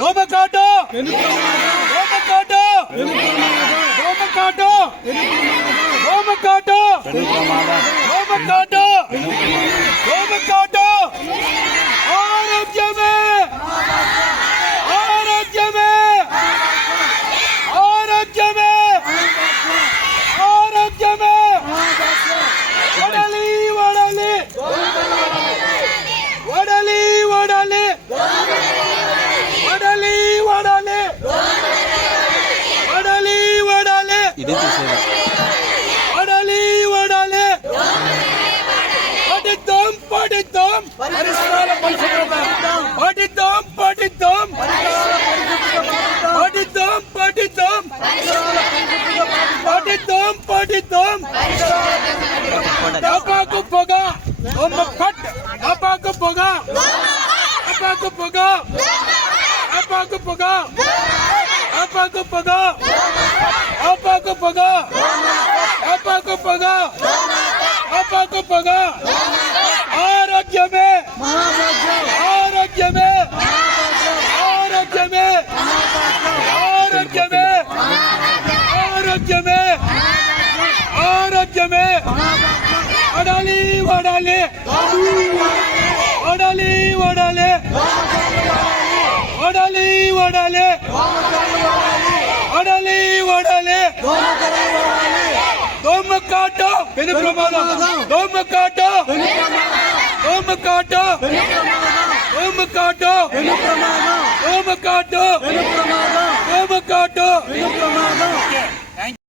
దోమకాటు దోమకాటు దోమకాటు దోమకాటు దోమకాటు దోమకాటు ఆరోగ్యమే ఆరోగ్యమే ఆరోగ్యమే ఆరోగ్యమే వడలి వడలి వడలి వడలి వడలి వడలి వడలి వడలి ఇది తీసేది వడలి వడలి పఠిద్దాం పఠిద్దాం పరిసరాల పరిశుభ్రత పఠిద్దాం పఠిద్దాం పఠిద్దాం పఠిద్దాం పఠిద్దాం పఠిద్దాం టపాకు పొగ కట్ టపాకు పొగ టపాకు పొగ టపాకు పొగ టపాకు పొగ టపాకు పొగ టపాకు పొగ టపాకు పొగ ఆరోగ్యమే ఆరోగ్యమే ఆరోగ్యమే ఆరోగ్యమే ఆరోగ్యమే ఆరోగ్యమే వడాలి వడాలి వడాలి వడాలి వడాలి వడాలి వడాలి వడాలి దోమకాటు పెను ప్రమాదం దోమకాటు దోమకాటు దోమకాటు దోమకాటు దోమకాటు